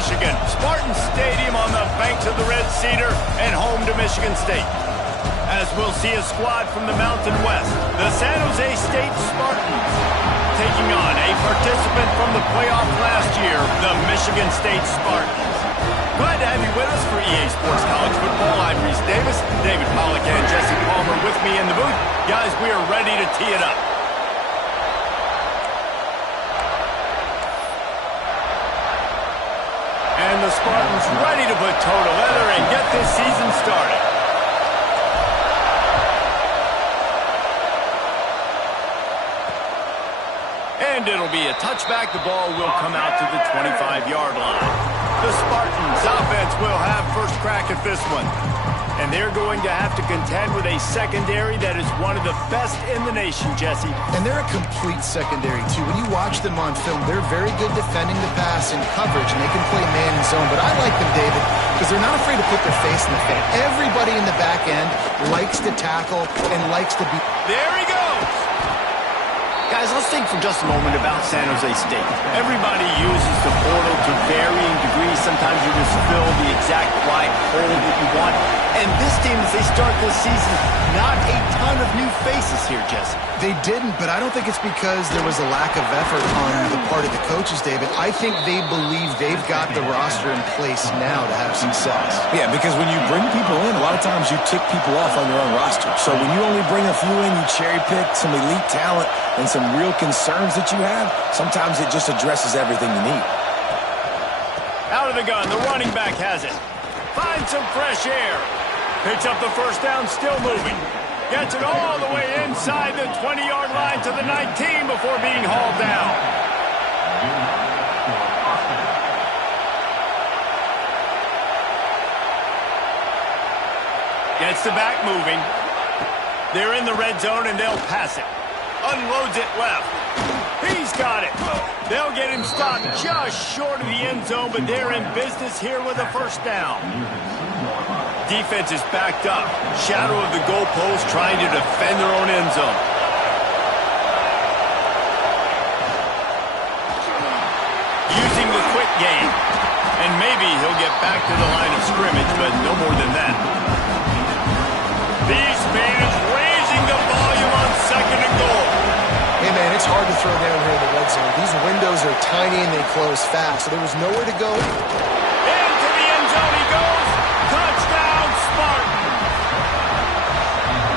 Michigan. Spartan Stadium on the banks of the Red Cedar and home to Michigan State. As we'll see a squad from the Mountain West, the San Jose State Spartans, taking on a participant from the playoff last year, the Michigan State Spartans. Glad to have you with us for EA Sports College Football. I'm Reese Davis, David Pollack and Jesse Palmer with me in the booth. Guys, we are ready to tee it up. And the Spartans ready to put toe to leather and get this season started. And it'll be a touchback. The ball will come out to the 25-yard line. The Spartans offense will have first crack at this one. And they're going to have to contend with a secondary that is one of the best in the nation, Jesse. And they're a complete secondary, too. When you watch them on film, they're very good defending the pass and coverage, and they can play man and zone. But I like them, David, because they're not afraid to put their face in the fan. Everybody in the back end likes to tackle and likes to be... There he goes! Guys, let's think for just a moment about San Jose State. Everybody uses the portal to varying degrees. Sometimes you just fill the exact right hole that you want. And this team, as they start this season, not a ton of new faces here, Jesse. They didn't, but I don't think it's because there was a lack of effort on the part of the coaches, David. I think they believe they've got the roster in place now to have success. Yeah, because when you bring people in, a lot of times you tick people off on your own roster. So when you only bring a few in, you cherry-pick some elite talent and some real concerns that you have, sometimes it just addresses everything you need. Out of the gun, the running back has it. Finds some fresh air. Picks up the first down, still moving. Gets it all the way inside the 20-yard line to the 19 before being hauled down. Gets the back moving. They're in the red zone and they'll pass it. Unloads it left. He's got it. They'll get him stopped just short of the end zone, but they're in business here with a first down. Defense is backed up. Shadow of the goalpost trying to defend their own end zone. Using the quick game. And maybe he'll get back to the line of scrimmage, but no more than that. These fans raising the volume on second and goal. Hey, man, it's hard to throw down here in the red zone. These windows are tiny and they close fast, so there was nowhere to go. Into the end zone he goes. Touchdown, Spartan.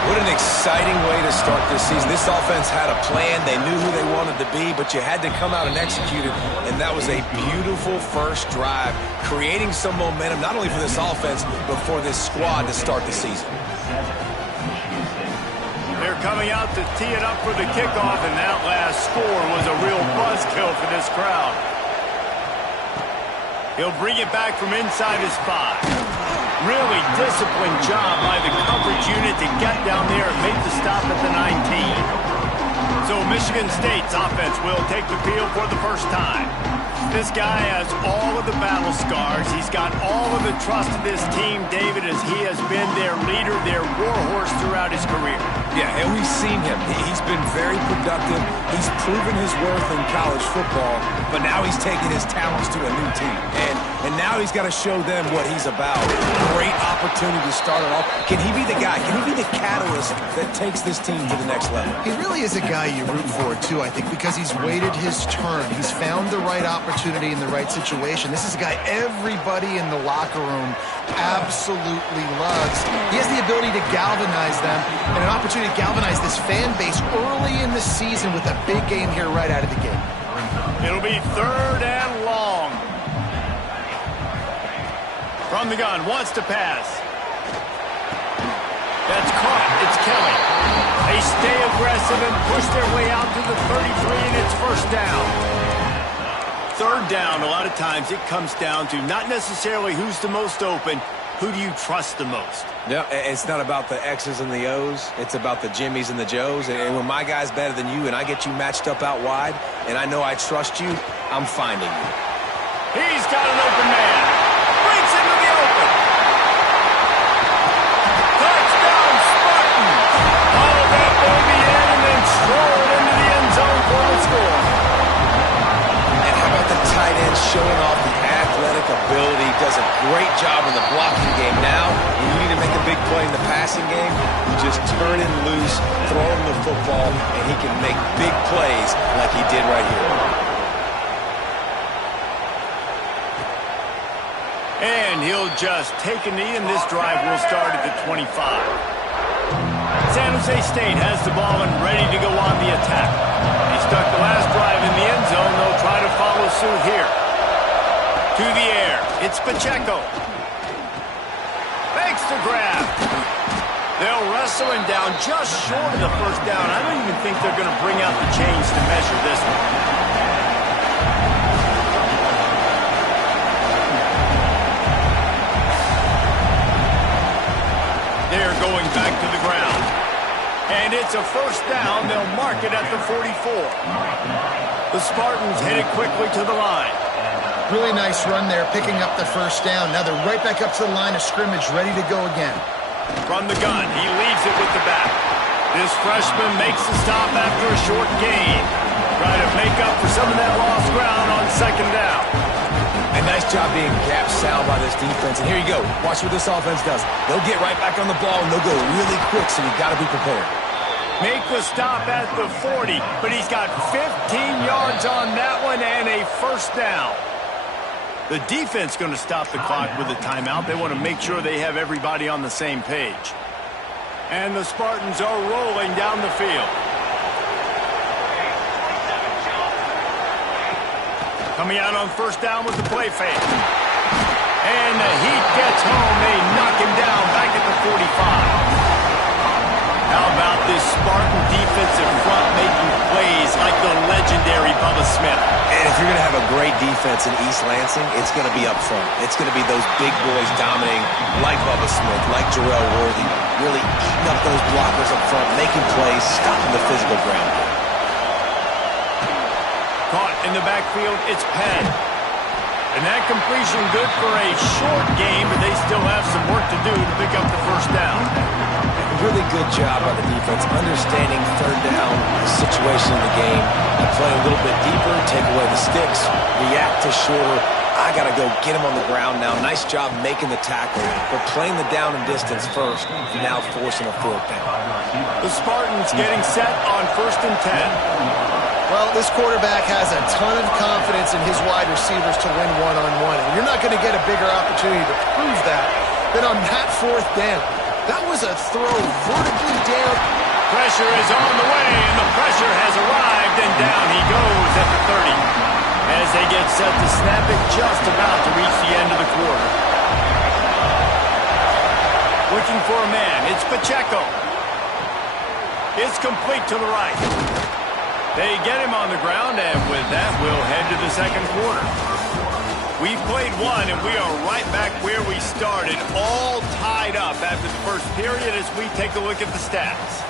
What an exciting way to start this season. This offense had a plan. They knew who they wanted to be, but you had to come out and execute it, and that was a beautiful first drive, creating some momentum, not only for this offense, but for this squad to start the season. They're coming out to tee it up for the kickoff, and that last score was a real buzzkill for this crowd. He'll bring it back from inside his 5. Really disciplined job by the coverage unit to get down there and make the stop at the 19. So Michigan State's offense will take the field for the first time. This guy has all of the battle scars. He's got all of the trust of this team, David, as he has been their leader, their warhorse throughout his career. Yeah, and we've seen him. He's been very productive. He's proven his worth in college football, but now he's taking his talents to a new team. And now he's got to show them what he's about. Great opportunity to start it off. Can he be the guy? Can he be the catalyst that takes this team to the next level? He really is a guy you root for, too, I think, because he's waited his turn. He's found the right opportunity in the right situation. This is a guy everybody in the locker room absolutely loves. He has the ability to galvanize them and an opportunity to galvanize this fan base early in the season with a big game here right out of the gate. It'll be third and long. From the gun, wants to pass. That's caught. It's Kelly. They stay aggressive and push their way out to the 33, and it's first down. Third down, a lot of times it comes down to not necessarily who's the most open, who do you trust the most? Yeah, it's not about the X's and the O's. It's about the Jimmys and the Joes. And when my guy's better than you and I get you matched up out wide and I know I trust you, I'm finding you. He's got an open man. Breaks into the open. Touchdown, Spartan. Haul that baby in and then stroll into the end zone for the score. And how about the tight end showing off the athletic ability, does a great job in the blocking game. Now, when you need to make a big play in the passing game, you just turn him loose, throw him the football, and he can make big plays like he did right here. And he'll just take a knee, and this drive will start at the 25. San Jose State has the ball and ready to go on the attack. They stuck the last drive in the end zone. They'll try to follow suit here. To the air. It's Pacheco. Makes the grab. They'll wrestle him down just short of the first down. I don't even think they're going to bring out the chains to measure this one. They're going back to the ground. And it's a first down. They'll mark it at the 44. The Spartans headed quickly to the line. Really nice run there, picking up the first down. Now they're right back up to the line of scrimmage, ready to go again. From the gun, he leaves it with the back. This freshman makes the stop after a short gain. Try to make up for some of that lost ground on second down. A nice job being gap sound by this defense. And here you go. Watch what this offense does. They'll get right back on the ball, and they'll go really quick, so you got to be prepared. Make the stop at the 40, but he's got 15 yards on that one and a first down. The defense going to stop the clock with a timeout. They want to make sure they have everybody on the same page. And the Spartans are rolling down the field. Coming out on first down with the play fake. And the heat gets home. They knock him down back at the 45. How about this Spartan defensive front making plays like the legendary Bubba Smith? And if you're going to have a great defense in East Lansing, it's going to be up front. It's going to be those big boys dominating like Bubba Smith, like Jarrell Worthy, really eating up those blockers up front, making plays, stopping the physical ground. Caught in the backfield, it's Penn. And that completion good for a short game, but they still have some work to do to pick up the first down. Really good job by the defense, understanding third down, the situation in the game, and play a little bit deeper, take away the sticks, react to shorter. I got to go get him on the ground now. Nice job making the tackle, but playing the down and distance first, and now forcing a fourth down. The Spartans getting set on 1st and 10. Well, this quarterback has a ton of confidence in his wide receivers to win one-on-one. And you're not going to get a bigger opportunity to prove that than on that fourth down. That was a throw vertically down. Pressure is on the way, and the pressure has arrived, and down he goes at the 30. As they get set to snap it, just about to reach the end of the quarter. Looking for a man, it's Pacheco. It's complete to the right. They get him on the ground, and with that, we'll head to the second quarter. We've played one, and we are right back where we started, all tied up after the first period as we take a look at the stats.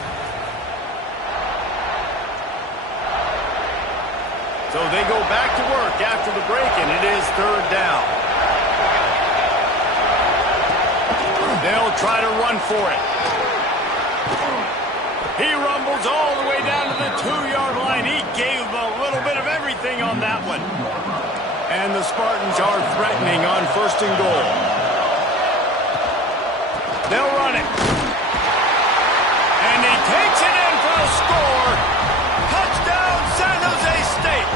So they go back to work after the break, and it is third down. They'll try to run for it. He rumbles all the way down to the 2-yard line. He gave a little bit of everything on that one. And the Spartans are threatening on 1st and goal. They'll run it. And he takes it in for a score. Touchdown, San Jose State.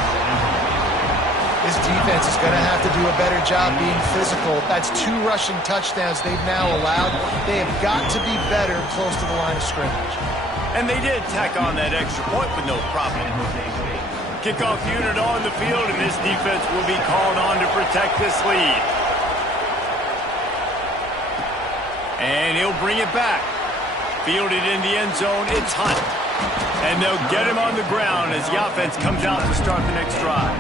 This defense is going to have to do a better job being physical. That's 2 rushing touchdowns they've now allowed. They have got to be better close to the line of scrimmage. And they did tack on that extra point with no problem. Kickoff unit on the field, and this defense will be called on to protect this lead. And he'll bring it back. Fielded in the end zone, it's Hunt. And they'll get him on the ground as the offense comes out to start the next drive.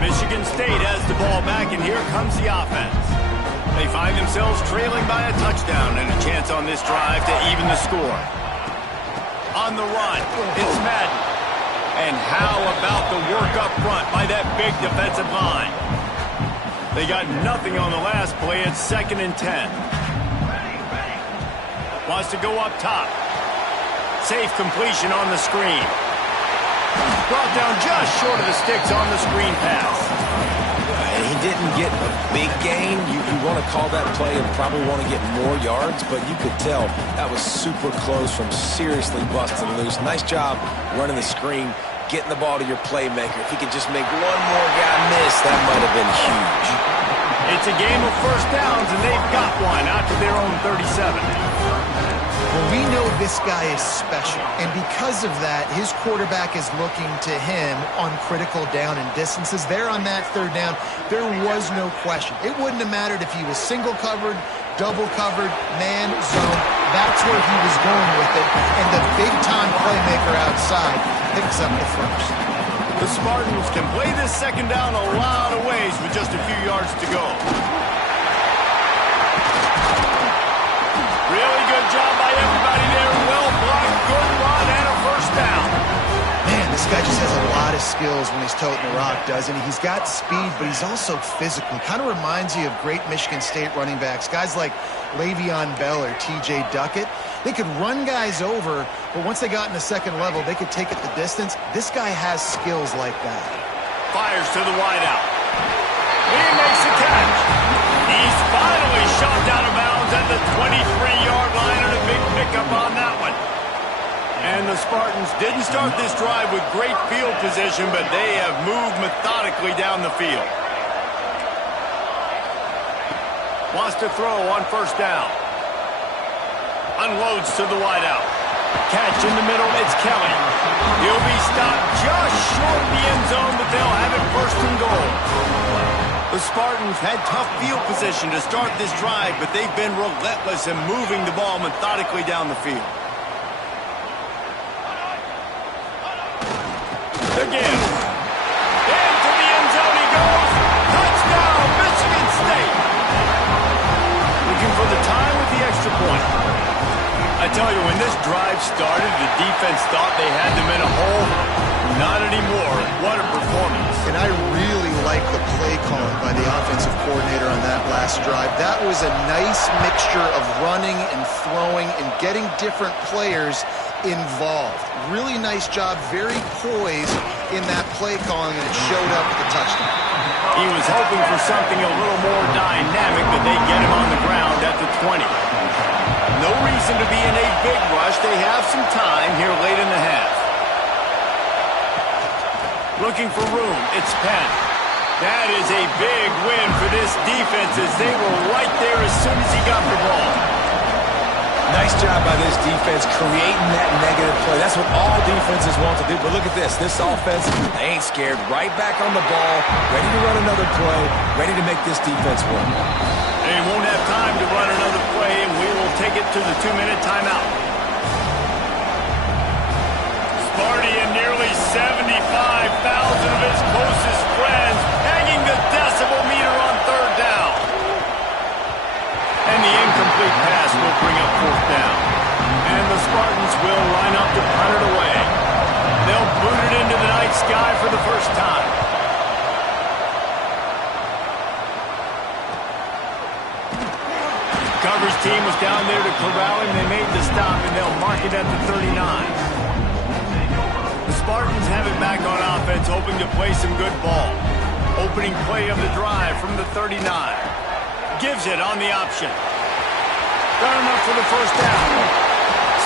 Michigan State has the ball back, and here comes the offense. They find themselves trailing by a touchdown and a chance on this drive to even the score. On the run, it's Madden. And how about the work up front by that big defensive line? They got nothing on the last play. It's 2nd and 10. Wants to go up top. Safe completion on the screen. Brought down just short of the sticks on the screen pass. And he didn't get a big gain, you want to call that play and probably want to get more yards, but you could tell that was super close from seriously busting loose. Nice job running the screen, getting the ball to your playmaker. If he could just make one more guy miss, that might have been huge. It's a game of first downs, and they've got one out to their own 37. Well, we know this guy is special, and because of that, his quarterback is looking to him on critical down and distances. There on that third down, there was no question. It wouldn't have mattered if he was single covered, double covered, man, zone. That's where he was going with it, and the big-time playmaker outside picks up the first. The Spartans can play this second down a lot of ways with just a few yards to go. Really good job by everybody there. Well blocked, good run, and a first down. Man, this guy just has a lot of skills when he's toting the rock, doesn't he? He's got speed, but he's also physical. Kind of reminds you of great Michigan State running backs. Guys like Le'Veon Bell or T.J. Duckett. They could run guys over, but once they got in the second level, they could take it the distance. This guy has skills like that. Fires to the wideout. He makes the catch. He's finally shot out of bounds at the 23-yard line, and a big pickup on that one. And the Spartans didn't start this drive with great field position, but they have moved methodically down the field. Wants to throw on first down. Unloads to the wideout. Catch in the middle, it's Kelly. He'll be stopped just short of the end zone, but they'll have it first and goal. The Spartans had tough field position to start this drive, but they've been relentless in moving the ball methodically down the field. Again. Into the end zone he goes. Touchdown, Michigan State. Looking for the time with the extra point. I tell you, when this drive started, the defense thought they had them in a hole. Not anymore. What a performance. And I really like the play calling by the offensive coordinator on that last drive. That was a nice mixture of running and throwing and getting different players involved. Really nice job, very poised in that play calling, and it showed up with the touchdown. He was hoping for something a little more dynamic, but they get him on the ground at the 20. No reason to be in a big rush. They have some time here late in the half. Looking for room. It's Penn. That is a big win for this defense, as they were right there as soon as he got the ball. Nice job by this defense creating that negative play. That's what all defenses want to do. But look at this. This offense, they ain't scared. Right back on the ball, ready to run another play, ready to make this defense work. They won't have time to run another play, and we will take it to the 2-minute timeout. Sparty and nearly 75,000 of his closest friends hanging the decibel meter on third down. And the incomplete pass will bring up fourth down. And the Spartans will line up to punt it away. They'll boot it into the night sky for the first time. Coverage team was down there to corral him. They made the stop, and they'll mark it at the 39. The Spartans have it back on offense, hoping to play some good ball. Opening play of the drive from the 39. Gives it on the option. Got enough for the first down.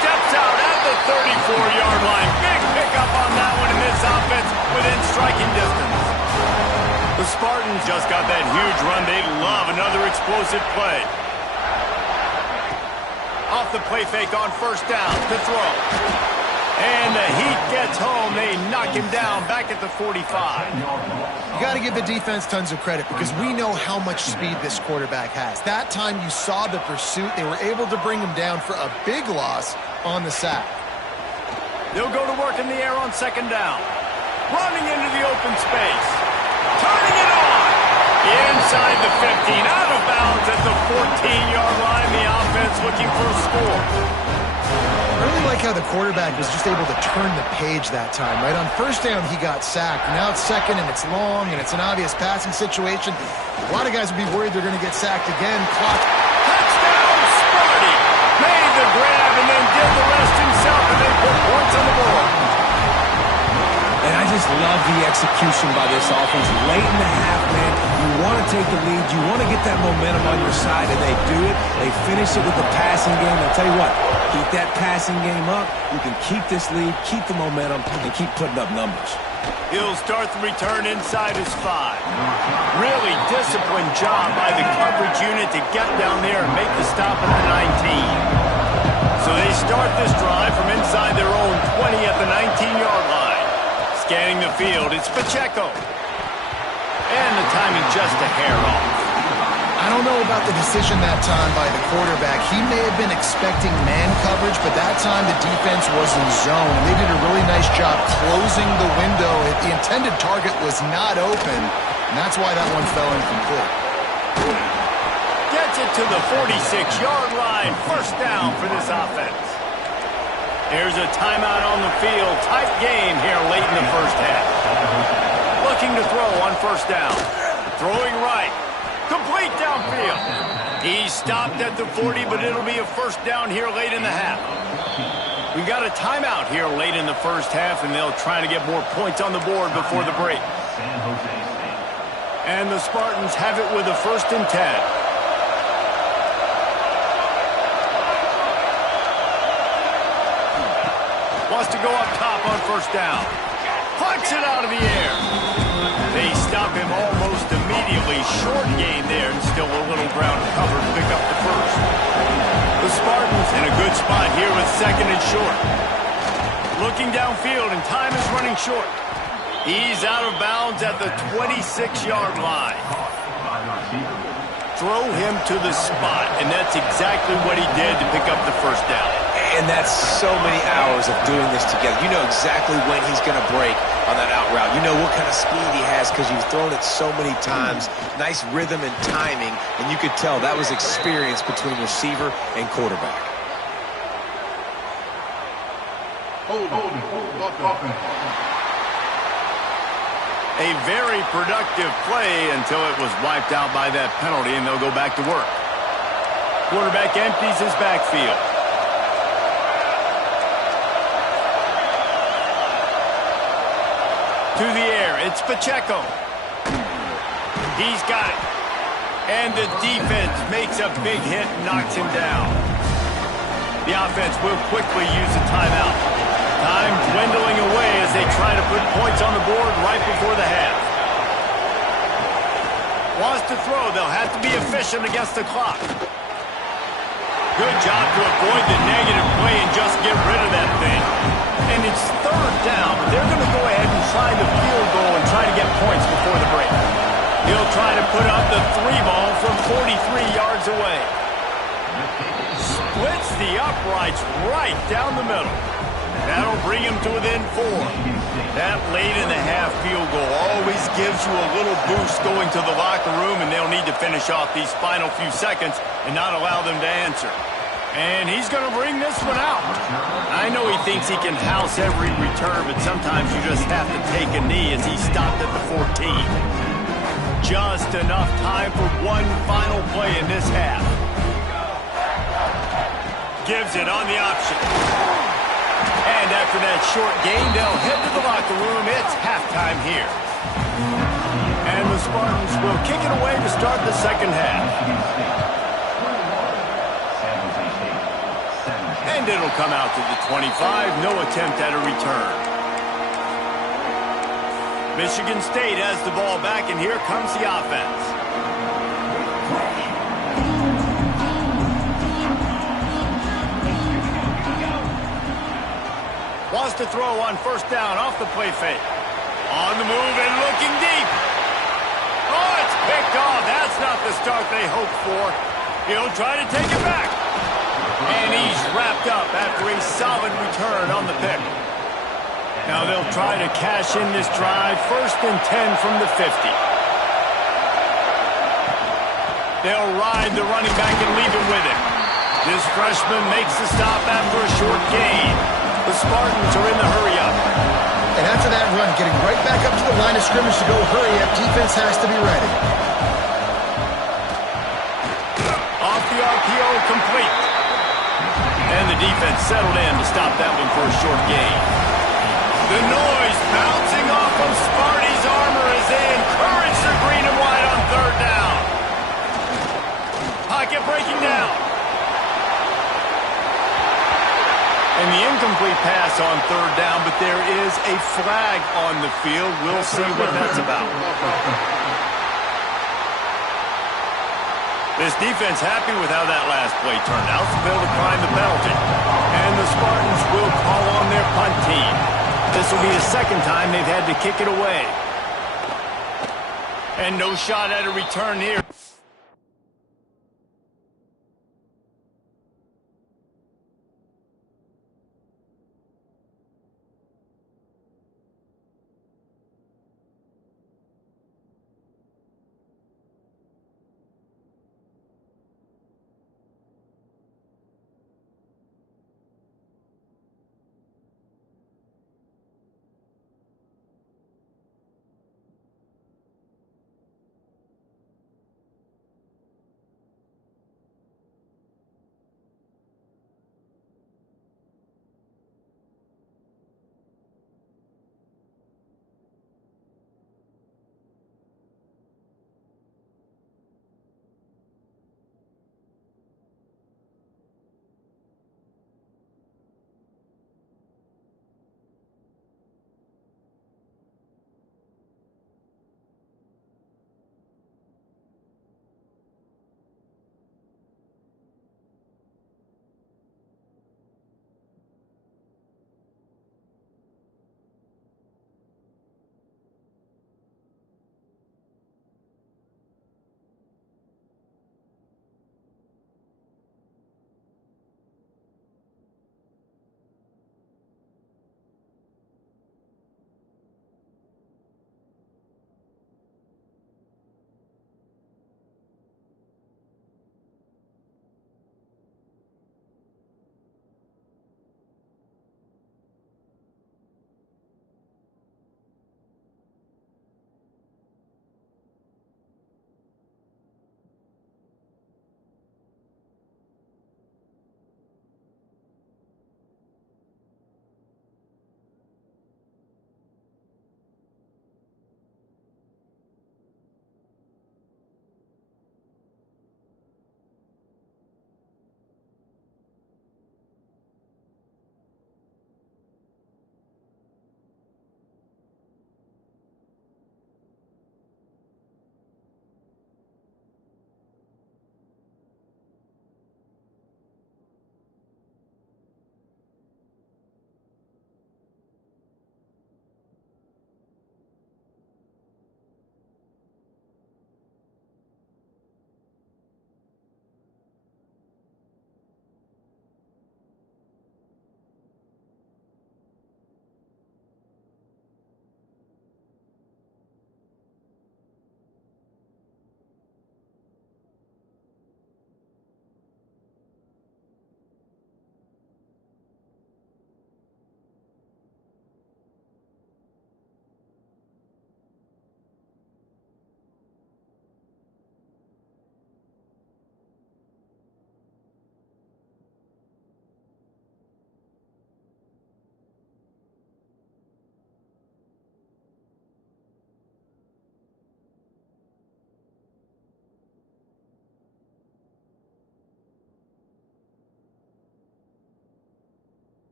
Steps out at the 34-yard line. Big pickup on that one, in this offense within striking distance. The Spartans just got that huge run. They love another explosive play. Off the play fake on first down to throw. And the Heat gets home. They knock him down back at the 45. You got to give the defense tons of credit, because we know how much speed this quarterback has. That time you saw the pursuit. They were able to bring him down for a big loss on the sack. They'll go to work in the air on second down. Running into the open space. Turning it on. Inside the 15. Out of bounds at the 14-yard line. The offense looking for a score. I really like how the quarterback was just able to turn the page that time, right? On first down, he got sacked. Now it's second, and it's long, and it's an obvious passing situation. A lot of guys would be worried they're going to get sacked again. Clock. Touchdown, Sparty! Made the grab and then did the rest himself, and they put points on the board. And I just love the execution by this offense. Late in the half, man, you want to take the lead. You want to get that momentum on your side, and they do it. They finish it with the passing game. I'll tell you what, keep that passing game up. You can keep this lead, keep the momentum, and keep putting up numbers. He'll start the return inside his 5. Really disciplined job by the coverage unit to get down there and make the stop at the 19. So they start this drive from inside their own 20 at the 19-yard line. Scanning the field, it's Pacheco. And the timing just a hair off. I don't know about the decision that time by the quarterback. He may have been expecting man coverage, but that time the defense was in zone. And they did a really nice job closing the window. The intended target was not open, and that's why that one fell incomplete. Gets it to the 46-yard line. First down for this offense. Here's a timeout on the field. Tight game here late in the first half. Looking to throw on first down. Throwing right. Complete downfield. He's stopped at the 40, but it'll be a first down here late in the half. We got a timeout here late in the first half, and they'll try to get more points on the board before the break. And the Spartans have it with a 1st and 10. Wants to go up top on first down. Punch it out of the air. They stop him almost immediately. Short gain there, and still a little ground cover to pick up the first. The Spartans in a good spot here with 2nd and short. Looking downfield, and time is running short. He's out of bounds at the 26-yard line. Throw him to the spot, and that's exactly what he did to pick up the first down. And that's so many hours of doing this together. You know exactly when he's going to break on that out route. You know what kind of speed he has because you've thrown it so many times. Nice rhythm and timing, and you could tell that was experience between receiver and quarterback. A very productive play until it was wiped out by that penalty, and they'll go back to work. Quarterback empties his backfield. To the air, it's Pacheco. He's got it. And the defense makes a big hit and knocks him down. The offense will quickly use a timeout. Time dwindling away as they try to put points on the board right before the half. Wants to throw. They'll have to be efficient against the clock. Good job to avoid the negative play and just get rid of that thing. And it's 3rd down, but they're going to go ahead and try the field goal and try to get points before the break. He'll try to put up the 3-ball from 43 yards away. Splits the uprights right down the middle. That'll bring him to within 4. That late in the half field goal always gives you a little boost going to the locker room, and they'll need to finish off these final few seconds and not allow them to answer. And he's going to bring this one out. I know he thinks he can house every return, but sometimes you just have to take a knee as he stopped at the 14. Just enough time for one final play in this half. Gives it on the option. And after that short gain, they'll head to the locker room. It's halftime here. And the Spartans will kick it away to start the second half. And it'll come out to the 25. No attempt at a return. Michigan State has the ball back, and here comes the offense. Wants to throw on first down off the play fake. On the move and looking deep. Oh, it's picked off. That's not the start they hoped for. He'll try to take it back. And he's wrapped up after a solid return on the pick. Now they'll try to cash in this drive. 1st and 10 from the 50. They'll ride the running back and leave it with him. This freshman makes the stop after a short gain. The Spartans are in the hurry-up. And after that run, getting right back up to the line of scrimmage to go hurry-up, defense has to be ready. Off the RPO, complete. And the defense settled in to stop that one for a short gain. The noise bouncing off of Sparty's armor as they encourage the green and white on 3rd down. pass on third down, but there is a flag on the field. We'll see what that's about. This defense happy with how that last play turned out, so they'll decline the penalty. And the Spartans will call on their punt team. This will be the second time they've had to kick it away. And no shot at a return here.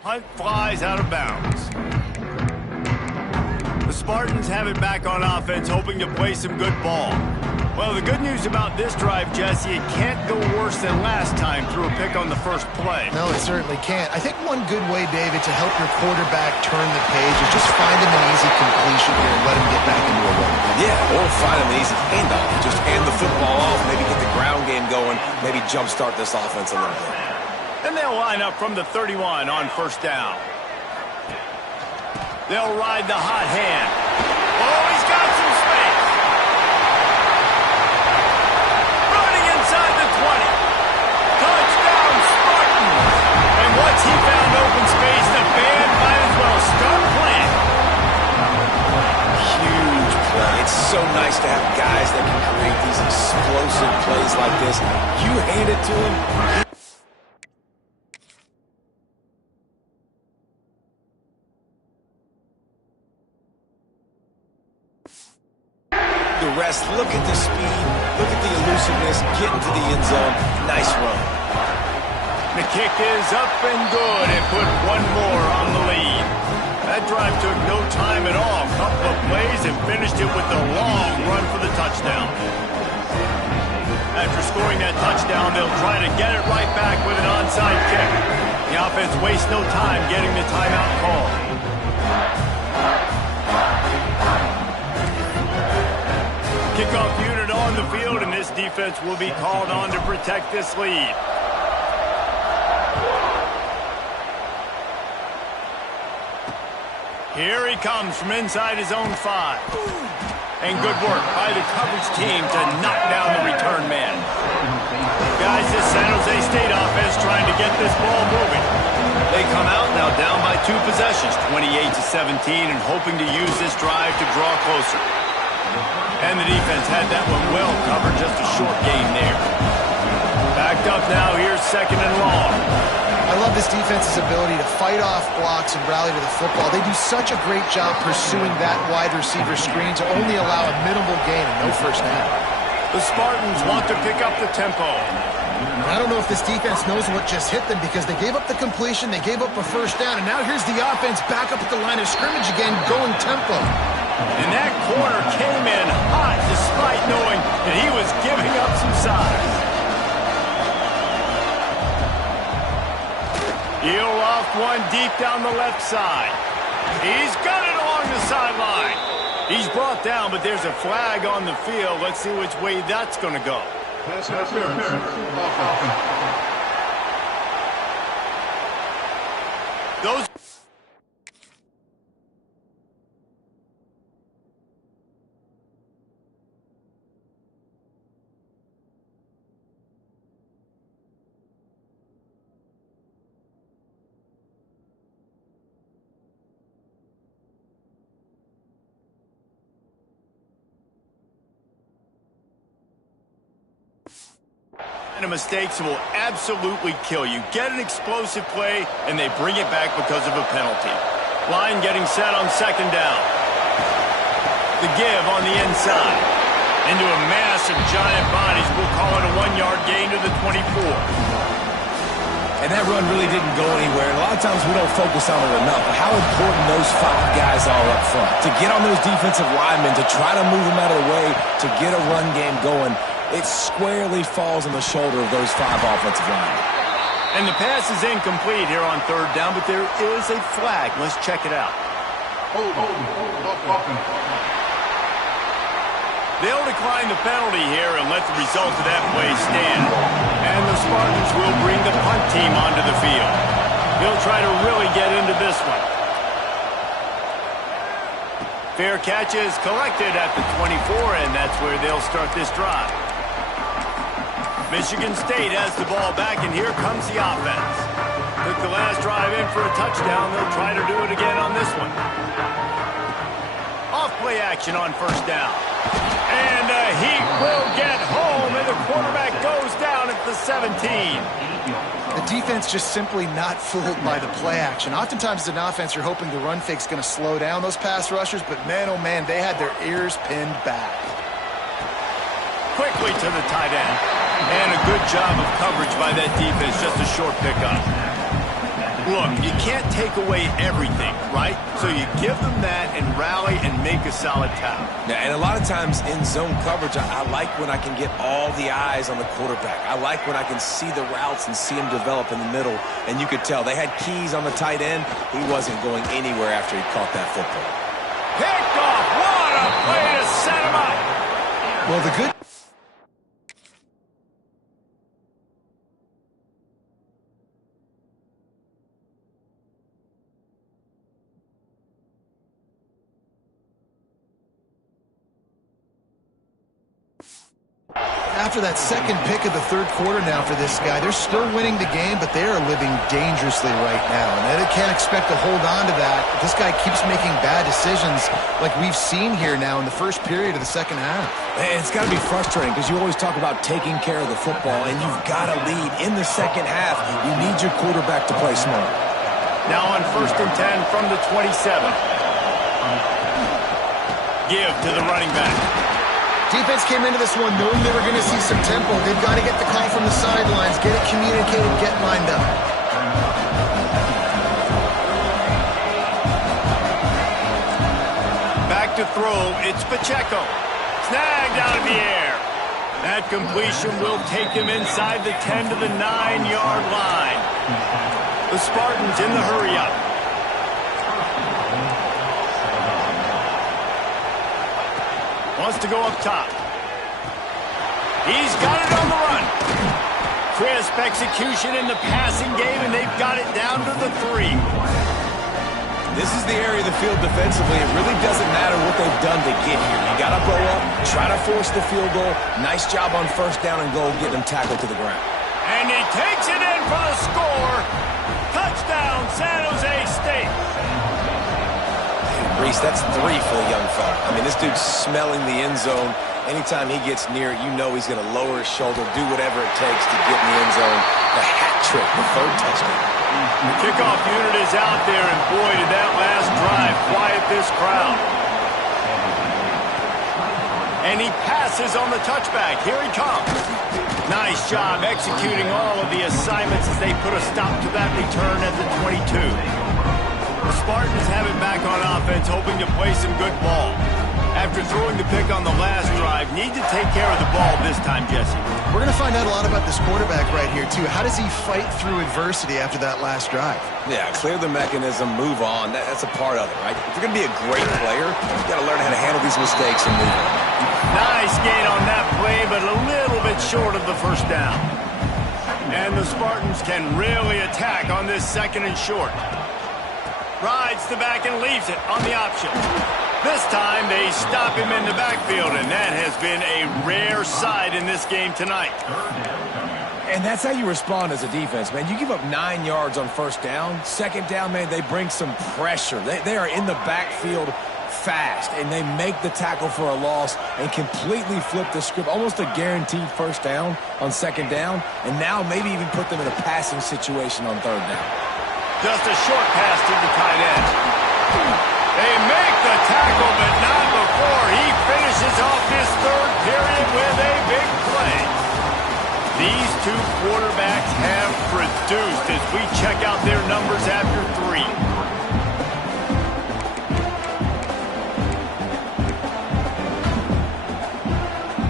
Punt flies out of bounds. The Spartans have it back on offense, hoping to play some good ball. Well, the good news about this drive, Jesse, it can't go worse than last time through a pick on the first play. No, it certainly can't. I think one good way, David, to help your quarterback turn the page is just find him an easy completion here and let him get back into a run. Yeah, or find him an easy handoff. Just hand the football off, maybe get the ground game going, maybe jumpstart this offense a little bit. And they'll line up from the 31 on first down. They'll ride the hot hand. Oh, he's got some space. Running inside the 20. Touchdown, Spartans. And once he found open space, the band might as well start playing. Huge play. It's so nice to have guys that can create these explosive plays like this. You hand it to him. The rest, look at the speed, look at the elusiveness, get into the end zone. Nice run. The kick is up and good. It put one more on the lead. That drive took no time at all. Couple of plays and finished it with a long run for the touchdown. After scoring that touchdown, they'll try to get it right back with an onside kick. The offense wastes no time getting the timeout called. Kickoff unit on the field, and this defense will be called on to protect this lead. Here he comes from inside his own 5. And good work by the coverage team to knock down the return man. Guys, this San Jose State offense trying to get this ball moving. They come out now down by 2 possessions, 28-17, and hoping to use this drive to draw closer. And the defense had that one well covered, just a short gain there. Backed up now, here's second and long. I love this defense's ability to fight off blocks and rally to the football. They do such a great job pursuing that wide receiver screen to only allow a minimal gain and no first down. The Spartans want to pick up the tempo. I don't know if this defense knows what just hit them because they gave up the completion, they gave up a first down, and now here's the offense back up at the line of scrimmage again, going tempo. And that corner came in hot despite knowing that he was giving up some size. He'll off one deep down the left side. He's got it along the sideline. He's brought down, but there's a flag on the field. Let's see which way that's going to go. Those mistakes will absolutely kill you. Get an explosive play, and they bring it back because of a penalty. Line getting set on second down. The give on the inside. Into a mass of giant bodies. We'll call it a 1-yard gain to the 24. And that run really didn't go anywhere. And a lot of times we don't focus on it enough. But how important those 5 guys are up front. To get on those defensive linemen, to try to move them out of the way, to get a run game going, it squarely falls on the shoulder of those 5 offensive linemen. And the pass is incomplete here on third down, but there is a flag. Let's check it out. They'll decline the penalty here and let the result of that play stand. And the Spartans will bring the punt team onto the field. They'll try to really get into this one. Fair catch is collected at the 24, and that's where they'll start this drive. Michigan State has the ball back, and here comes the offense. Took the last drive in for a touchdown. They'll try to do it again on this one. Off play action on first down. And he will get home, and the quarterback goes down at the 17. The defense just simply not fooled by the play action. Oftentimes as an offense, you're hoping the run fake's going to slow down those pass rushers, but man, oh man, they had their ears pinned back. Quickly to the tight end. And a good job of coverage by that defense, just a short pickup. Look, you can't take away everything, right? So you give them that and rally and make a solid tackle. Yeah, and a lot of times in zone coverage, I like when I can get all the eyes on the quarterback. I like when I can see the routes and see him develop in the middle. And you could tell they had keys on the tight end. He wasn't going anywhere after he caught that football. Picked off. What a way to set him up. Well, the good... After that second pick of the third quarter now for this guy, they're still winning the game, but they are living dangerously right now. And they can't expect to hold on to that. This guy keeps making bad decisions like we've seen here now in the first period of the second half. And it's got to be frustrating because you always talk about taking care of the football, and you've got to lead in the second half. You need your quarterback to play smart. Now on 1st and 10 from the 27. Give to the running back. Defense came into this one knowing they were going to see some tempo. They've got to get the call from the sidelines, get it communicated, get lined up. Back to throw, it's Pacheco. Snagged out of the air. That completion will take him inside the 10 to the 9-yard line. The Spartans in the hurry-up. Wants to go up top. He's got it on the run. Crisp execution in the passing game, and they've got it down to the 3. This is the area of the field defensively. It really doesn't matter what they've done to get here. You got to blow up, try to force the field goal. Nice job on 1st down and goal, getting them tackled to the ground. And he takes it in for the score. Touchdown, San Jose State. Reese, that's 3 for the young fella. I mean, this dude's smelling the end zone. Anytime he gets near it, you know he's going to lower his shoulder, do whatever it takes to get in the end zone. The hat trick, the 3rd touchdown. The kickoff unit is out there, and boy, did that last drive quiet this crowd. And he passes on the touchback. Here he comes. Nice job executing all of the assignments as they put a stop to that return at the 22. The Spartans have it back on offense, hoping to play some good ball. After throwing the pick on the last drive, need to take care of the ball this time, Jesse. We're going to find out a lot about this quarterback right here, too. How does he fight through adversity after that last drive? Yeah, clear the mechanism, move on. That's a part of it, right? If you're going to be a great player, you got to learn how to handle these mistakes and move on. Nice gain on that play, but a little bit short of the 1st down. And the Spartans can really attack on this 2nd and short. Rides the back and leaves it on the option. This time they stop him in the backfield, and that has been a rare sight in this game tonight. And that's how you respond as a defense, man. You give up 9 yards on 1st down. 2nd down, man, they bring some pressure. They are in the backfield fast, and they make the tackle for a loss and completely flip the script. Almost a guaranteed 1st down on 2nd down, and now maybe even put them in a passing situation on 3rd down. Just a short pass to the tight end. They make the tackle, but not before he finishes off his 3rd period with a big play. These two quarterbacks have produced as we check out their numbers after 3.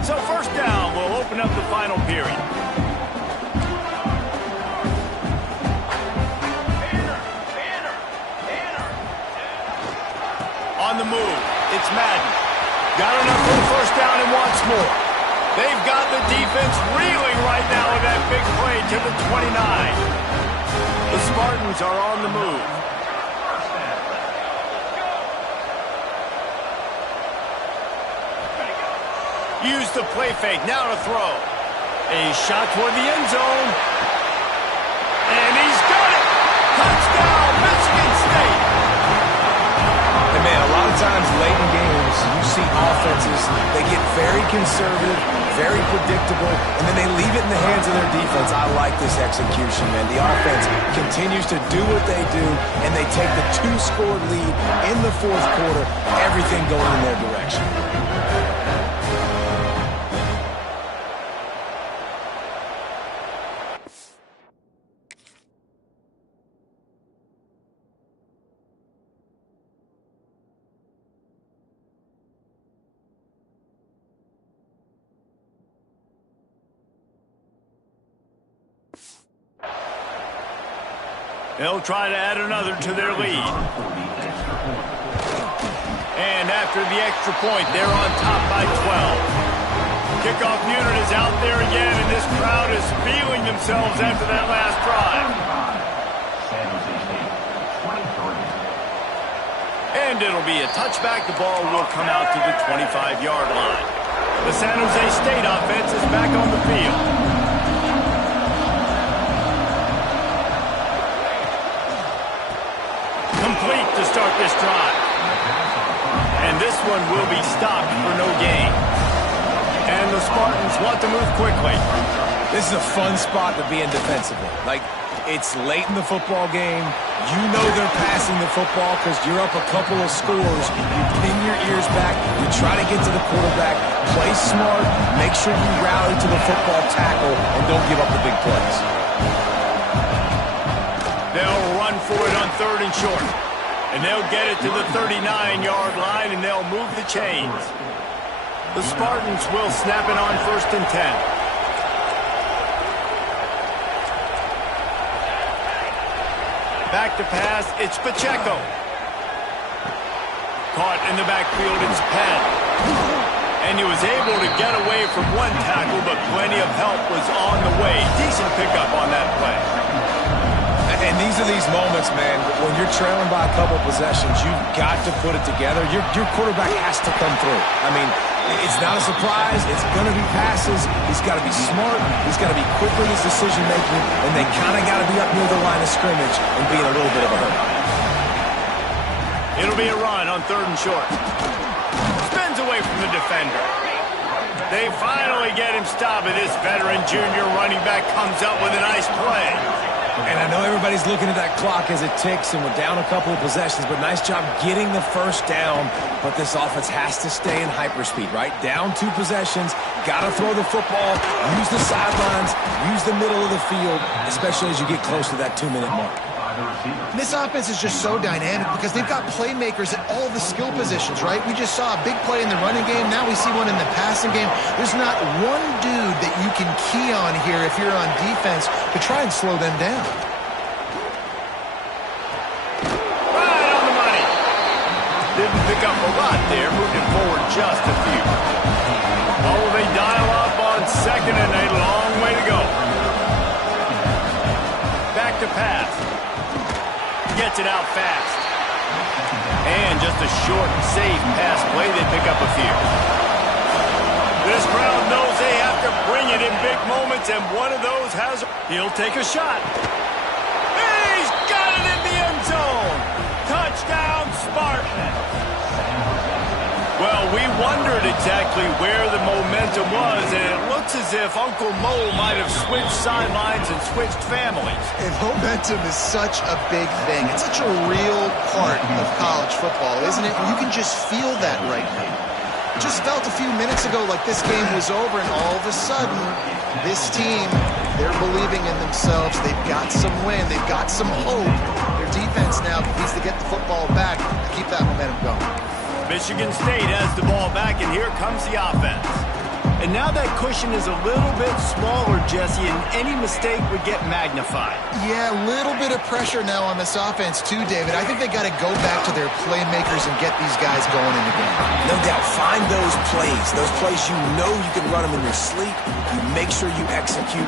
So 1st down will open up the final period. On the move, it's Madden. Got enough for the 1st down and wants more. They've got the defense reeling right now with that big play to the 29. The Spartans are on the move. Use the play fake, now to throw. A shot toward the end zone. And he's got it! Touchdown, Michigan State! Man, a lot of times late in games, you see offenses, they get very conservative, very predictable, and then they leave it in the hands of their defense. I like this execution, man. The offense continues to do what they do, and they take the 2-score lead in the 4th quarter, everything going in their direction. They'll try to add another to their lead. And after the extra point, they're on top by 12. Kickoff unit is out there again, and this crowd is feeling themselves after that last drive. And it'll be a touchback. The ball will come out to the 25-yard line. The San Jose State offense is back on the field. Complete to start this drive. And this one will be stopped for no gain. And the Spartans want to move quickly. This is a fun spot to be in defensively. Like, it's late in the football game. You know they're passing the football because you're up a couple of scores. You pin your ears back. You try to get to the quarterback. Play smart. Make sure you rally to the football tackle and don't give up the big plays. They'll run for it on 3rd and short. And they'll get it to the 39-yard line, and they'll move the chains. The Spartans will snap it on 1st and 10. Back to pass, it's Pacheco. Caught in the backfield, it's Penn. And he was able to get away from one tackle, but plenty of help was on the way. Decent pickup on that play. And these are these moments, man, when you're trailing by a couple possessions, you've got to put it together. Your quarterback has to come through. I mean, it's not a surprise. It's going to be passes. He's got to be smart. He's got to be quick in his decision-making, and they kind of got to be up near the line of scrimmage and be in a little bit of a hurry. It'll be a run on 3rd and short. Spins away from the defender. They finally get him stopped, and this veteran junior running back comes up with a nice play. And I know everybody's looking at that clock as it ticks, and we're down a couple of possessions, but nice job getting the first down. But this offense has to stay in hyperspeed, right? Down 2 possessions, got to throw the football, use the sidelines, use the middle of the field, especially as you get close to that 2-minute mark. This offense is just so dynamic because they've got playmakers at all the skill positions, right? We just saw a big play in the running game. Now we see one in the passing game. There's not one dude that you can key on here if you're on defense to try and slow them down. Right on the money. Didn't pick up a lot there. Moved it forward just a few. Oh, they dial up on 2nd and a long way to go. Back to pass. Gets it out fast. And just a short, safe pass play. They pick up a few. This crowd knows they have to bring it in big moments, and one of those has... He'll take a shot. He's got it in the end zone. Touchdown, Spartan. Well, we wondered exactly where the momentum was, and it looks as if Uncle Mo might have switched sidelines and switched families. And momentum is such a big thing. It's such a real part of college football, isn't it? You can just feel that right now. It just felt a few minutes ago like this game was over, and all of a sudden, this team, they're believing in themselves. They've got some wind. They've got some hope. Their defense now needs to get the football back to keep that momentum going. Michigan State has the ball back, and here comes the offense. And now that cushion is a little bit smaller, Jesse, and any mistake would get magnified. Yeah, a little bit of pressure now on this offense too, David. I think they got to go back to their playmakers and get these guys going in the game. No doubt. Find those plays you know you can run them in your sleep. You make sure you execute.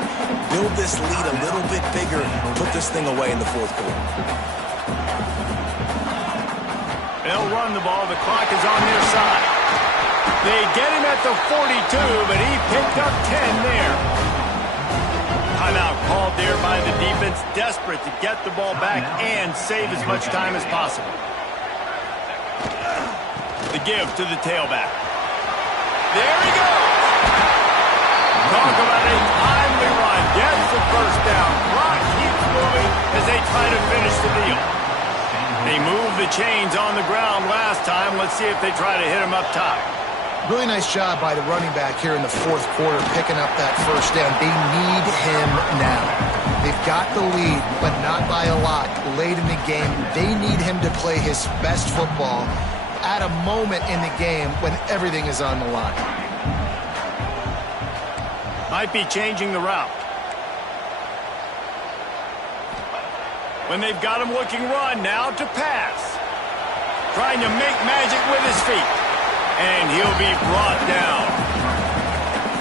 Build this lead a little bit bigger. Put this thing away in the 4th quarter. They'll run the ball. The clock is on their side. They get him at the 42, but he picked up 10 there. Timeout called there by the defense, desperate to get the ball back and save as much time as possible. The give to the tailback. There he goes. Talk about a timely run. Gets the first down. Clock keeps moving as they try to finish the deal. They moved the chains on the ground last time. Let's see if they try to hit him up top. Really nice job by the running back here in the 4th quarter, picking up that first down. They need him now. They've got the lead, but not by a lot. Late in the game, they need him to play his best football at a moment in the game when everything is on the line. Might be changing the route. When they've got him looking run, now to pass. Trying to make magic with his feet. And he'll be brought down.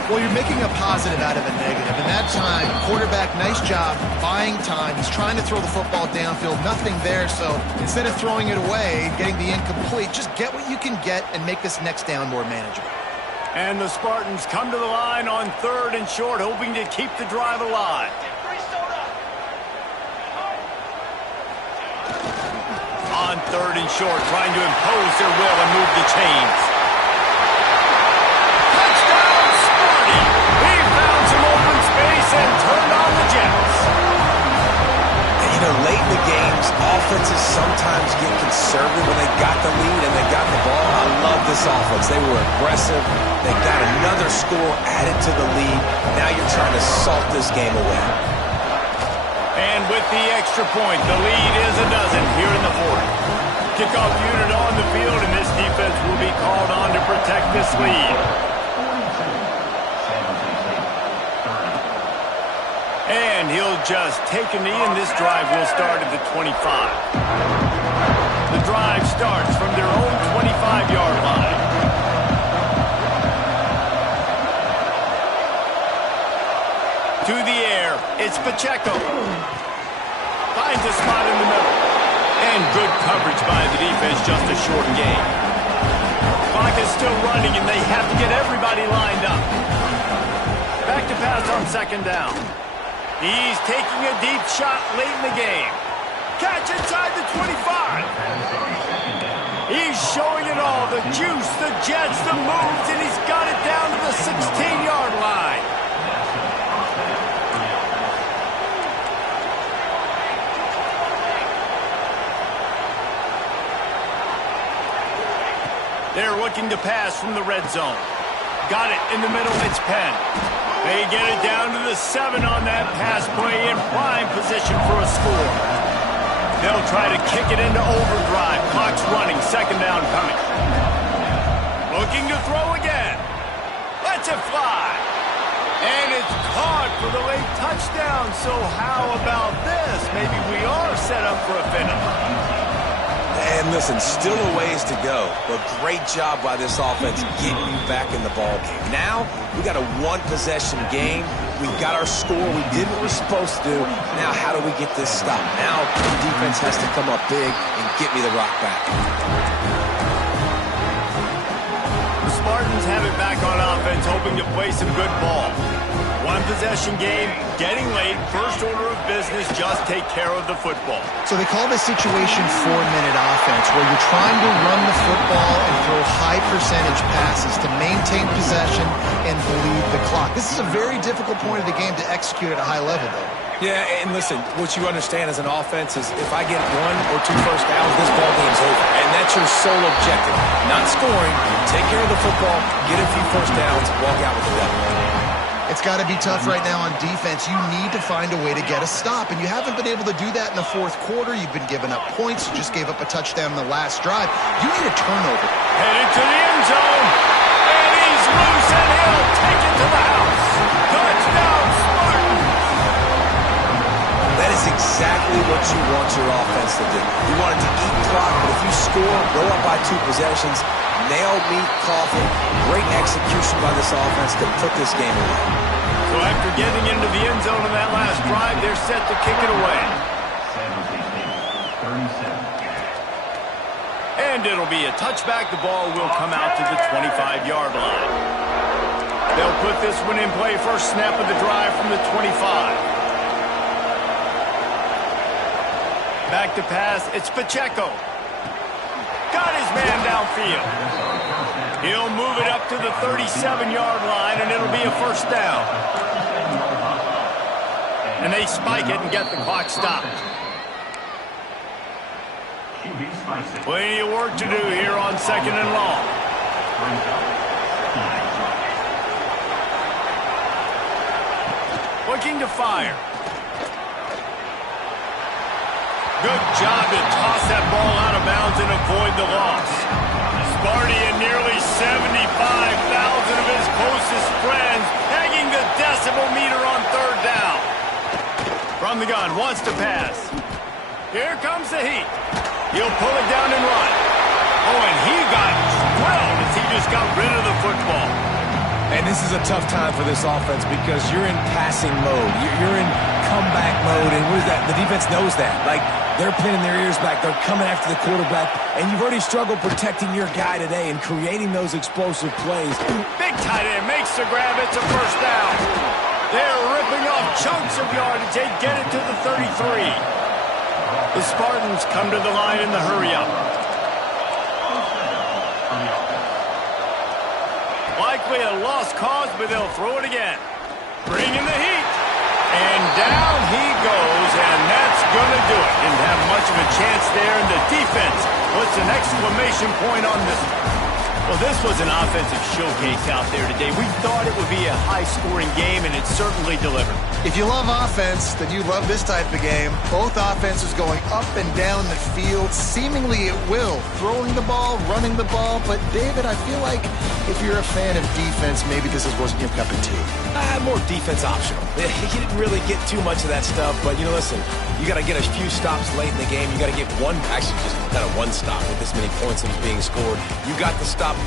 Well, you're making a positive out of a negative. And that time, quarterback, nice job buying time. He's trying to throw the football downfield. Nothing there, so instead of throwing it away, getting the incomplete, just get what you can get and make this next down more manageable. And the Spartans come to the line on 3rd and short, hoping to keep the drive alive. On 3rd and short, trying to impose their will and move the chains. Touchdown, Sparty! He found some open space and turned on the Jets. And, you know, late in the games, offenses sometimes get conservative when they got the lead and they got the ball. I love this offense. They were aggressive. They got another score added to the lead. Now you're trying to salt this game away. And with the extra point, the lead is a dozen here in the 4th. Kickoff unit on the field, and this defense will be called on to protect this lead. And he'll just take a knee, and this drive will start at the 25. The drive starts from their own 25-yard line. To the air, it's Pacheco. Finds a spot in the middle. And good coverage by the defense, just a short gain. Clock is still running, and they have to get everybody lined up. Back to pass on 2nd down. He's taking a deep shot late in the game. Catch inside the 25. He's showing it all, the juice, the jets, the moves, and he's got it down to the 16-yard line. They're looking to pass from the red zone. Got it in the middle, it's Penn. They get it down to the 7 on that pass play in prime position for a score. They'll try to kick it into overdrive. Clock's running, 2nd down coming. Looking to throw again. Lets it fly. And it's caught for the late touchdown. So how about this? Maybe we are set up for a finish. And listen, still a ways to go, but great job by this offense getting you back in the ball game. Now, we got a 1-possession game. We got our score. We did what we're supposed to do. Now, how do we get this stopped? Now, the defense has to come up big and get me the rock back. The Spartans have it back on offense, hoping to play some good ball. 1-possession game, getting late, first order of business, just take care of the football. So they call this situation 4-minute offense, where you're trying to run the football and throw high percentage passes to maintain possession and bleed the clock. This is a very difficult point of the game to execute at a high level, though. Yeah, and listen, what you understand as an offense is if I get 1 or 2 first downs, this ball game's over. And that's your sole objective. Not scoring, take care of the football, get a few first downs, walk out with the W. It's got to be tough right now on defense. You need to find a way to get a stop, and you haven't been able to do that in the 4th quarter. You've been giving up points. You just gave up a touchdown in the last drive. You need a turnover. Headed to the end zone, and he's loose, and he'll take it to the house. Touchdown, Spartans! That is exactly what you want your offense to do. You want it to eat clock, but if you score, go up by 2 possessions, nail, meat, coffin. Great execution by this offense to put this game away. So after getting into the end zone in that last drive, they're set to kick it away. And it'll be a touchback. The ball will come out to the 25-yard line. They'll put this one in play. First snap of the drive from the 25. Back to pass, it's Pacheco. Got his man downfield. He'll move it up to the 37-yard line, and it'll be a first down. And they spike it and get the clock stopped. Plenty of work to do here on 2nd and long. Looking to fire. Good job to toss that ball out of bounds and avoid the loss. Sparty and nearly 75,000 of his closest friends pegging the decibel meter on 3rd down. From the gun, wants to pass. Here comes the heat. He'll pull it down and run. Oh, and he got drilled as he just got rid of the football. And this is a tough time for this offense because you're in passing mode. You're in comeback mode, and what is that? The defense knows that. Like, they're pinning their ears back. They're coming after the quarterback, and you've already struggled protecting your guy today and creating those explosive plays. Big tight end makes the grab. It's a first down. They're ripping off chunks of yardage. They get it to the 33. The Spartans come to the line in the hurry-up. Likely a lost cause, but they'll throw it again. Bring in the heat. And down he goes, and that's going to do it. Didn't have much of a chance there, and the defense puts an exclamation point on this. Well, this was an offensive showcase out there today. We thought it would be a high-scoring game, and it certainly delivered. If you love offense, then you love this type of game. Both offenses going up and down the field, seemingly at will. Throwing the ball, running the ball. But, David, I feel like if you're a fan of defense, maybe this wasn't your cup of tea. More defense optional. He didn't really get too much of that stuff, but, you know, listen, you got to get a few stops late in the game. You got to get one, actually just kind of one stop with this many points that was being scored. You got to stop